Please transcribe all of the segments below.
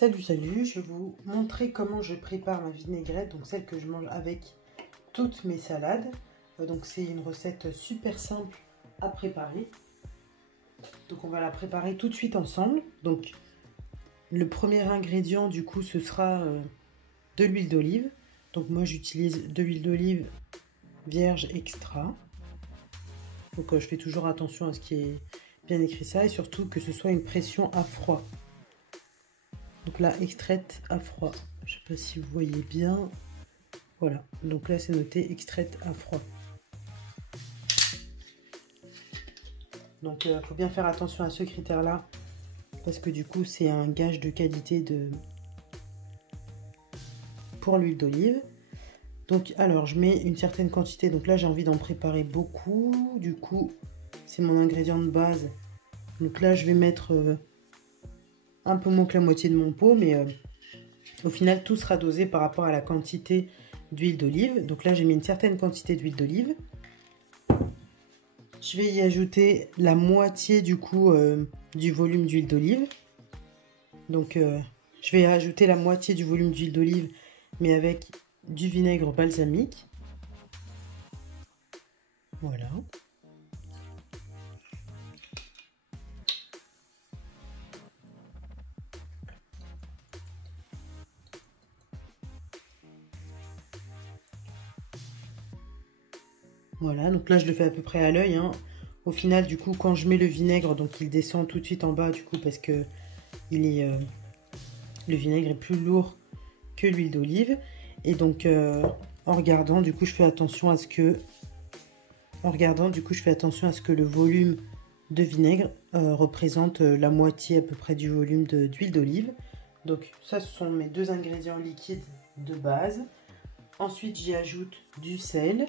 Salut, salut, je vais vous montrer comment je prépare ma vinaigrette, donc celle que je mange avec toutes mes salades. Donc c'est une recette super simple à préparer. Donc on va la préparer tout de suite ensemble. Donc le premier ingrédient du coup ce sera de l'huile d'olive. Donc moi j'utilise de l'huile d'olive vierge extra. Donc je fais toujours attention à ce qui est bien écrit ça et surtout que ce soit une pression à froid. Donc là, extraite à froid. Je ne sais pas si vous voyez bien. Voilà. Donc là, c'est noté extraite à froid. Donc, il faut bien faire attention à ce critère-là. Parce que du coup, c'est un gage de qualité pour l'huile d'olive. Donc, alors, je mets une certaine quantité. Donc là, j'ai envie d'en préparer beaucoup. Du coup, c'est mon ingrédient de base. Donc là, je vais mettre un peu moins que la moitié de mon pot. Mais au final, tout sera dosé par rapport à la quantité d'huile d'olive. Donc là, j'ai mis une certaine quantité d'huile d'olive. Je vais y ajouter la moitié du coup du volume d'huile d'olive. Donc je vais ajouter la moitié du volume d'huile d'olive, mais avec du vinaigre balsamique. Voilà. Voilà, donc là je le fais à peu près à l'œil, hein. Au final, du coup, quand je mets le vinaigre, donc il descend tout de suite en bas, du coup, parce que le vinaigre est plus lourd que l'huile d'olive. Et donc, en regardant, du coup, je fais attention à ce que le volume de vinaigre représente la moitié à peu près du volume d'huile d'olive. Donc, ça, ce sont mes deux ingrédients liquides de base. Ensuite, j'y ajoute du sel.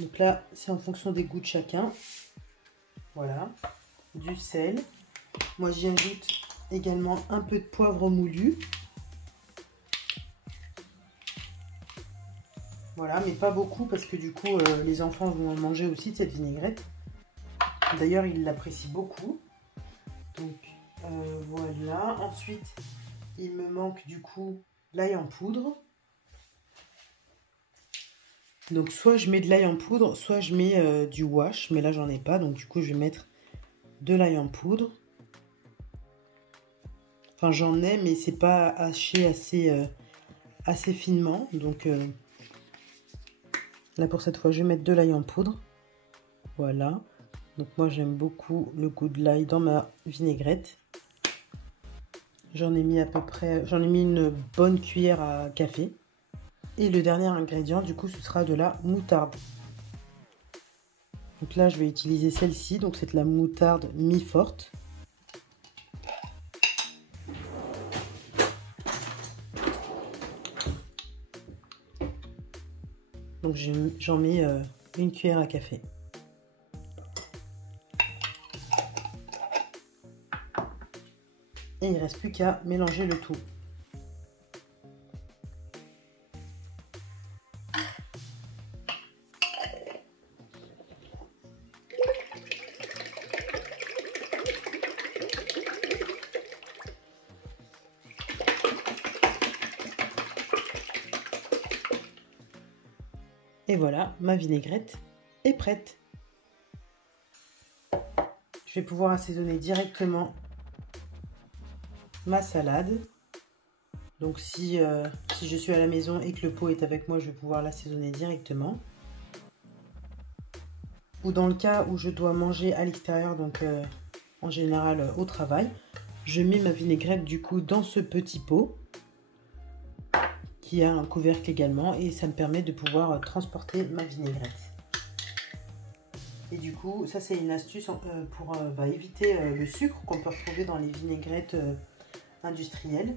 Donc là, c'est en fonction des goûts de chacun. Voilà, du sel. Moi, j'y ajoute également un peu de poivre moulu. Voilà, mais pas beaucoup parce que du coup, les enfants vont en manger aussi de cette vinaigrette. D'ailleurs, ils l'apprécient beaucoup. Donc, voilà. Ensuite, il me manque du coup l'ail en poudre. Donc soit je mets de l'ail en poudre, soit je mets du wash, mais là j'en ai pas, donc du coup je vais mettre de l'ail en poudre. Enfin j'en ai, mais c'est pas haché assez finement, donc là pour cette fois je vais mettre de l'ail en poudre. Voilà, donc moi j'aime beaucoup le goût de l'ail dans ma vinaigrette. J'en ai mis une bonne cuillère à café. Et le dernier ingrédient, du coup, ce sera de la moutarde. Donc là, je vais utiliser celle-ci. Donc c'est de la moutarde mi-forte. Donc j'en mets une cuillère à café. Et il ne reste plus qu'à mélanger le tout. Et voilà, ma vinaigrette est prête. Je vais pouvoir assaisonner directement ma salade. Donc si je suis à la maison et que le pot est avec moi, je vais pouvoir l'assaisonner directement. Ou dans le cas où je dois manger à l'extérieur, donc en général au travail, je mets ma vinaigrette du coup dans ce petit pot qui a un couvercle également et ça me permet de pouvoir transporter ma vinaigrette. Et du coup, ça c'est une astuce pour éviter le sucre qu'on peut retrouver dans les vinaigrettes industrielles.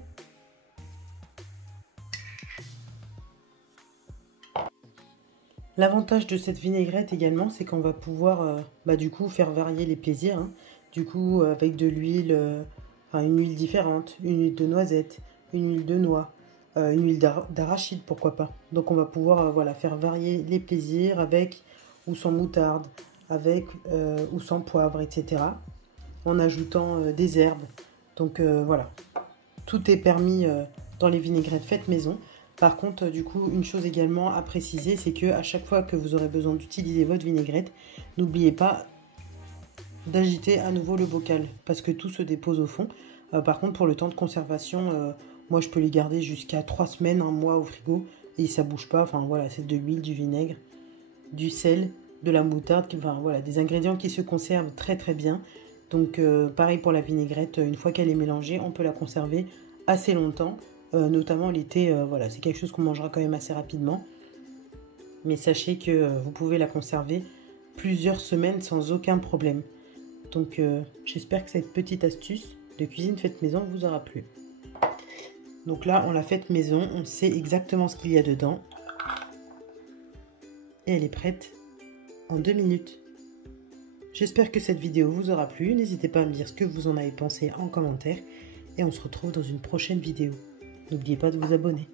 L'avantage de cette vinaigrette également, c'est qu'on va pouvoir du coup faire varier les plaisirs. Hein. Du coup, avec de l'huile, une huile différente, une huile de noisette, une huile de noix, une huile d'arachide, pourquoi pas. Donc on va pouvoir faire varier les plaisirs avec ou sans moutarde, avec ou sans poivre, etc. en ajoutant des herbes. Donc voilà, tout est permis dans les vinaigrettes faites maison. Par contre, du coup, une chose également à préciser, c'est que à chaque fois que vous aurez besoin d'utiliser votre vinaigrette, n'oubliez pas d'agiter à nouveau le bocal parce que tout se dépose au fond. Par contre, pour le temps de conservation, moi je peux les garder jusqu'à 3 semaines, un mois au frigo et ça bouge pas. Enfin voilà, c'est de l'huile, du vinaigre, du sel, de la moutarde, enfin voilà, des ingrédients qui se conservent très très bien. Donc pareil pour la vinaigrette, une fois qu'elle est mélangée, on peut la conserver assez longtemps, notamment l'été. Voilà, c'est quelque chose qu'on mangera quand même assez rapidement. Mais sachez que vous pouvez la conserver plusieurs semaines sans aucun problème. Donc j'espère que cette petite astuce de cuisine faite maison vous aura plu. Donc là, on l'a faite maison, on sait exactement ce qu'il y a dedans. Et elle est prête en 2 minutes. J'espère que cette vidéo vous aura plu. N'hésitez pas à me dire ce que vous en avez pensé en commentaire. Et on se retrouve dans une prochaine vidéo. N'oubliez pas de vous abonner.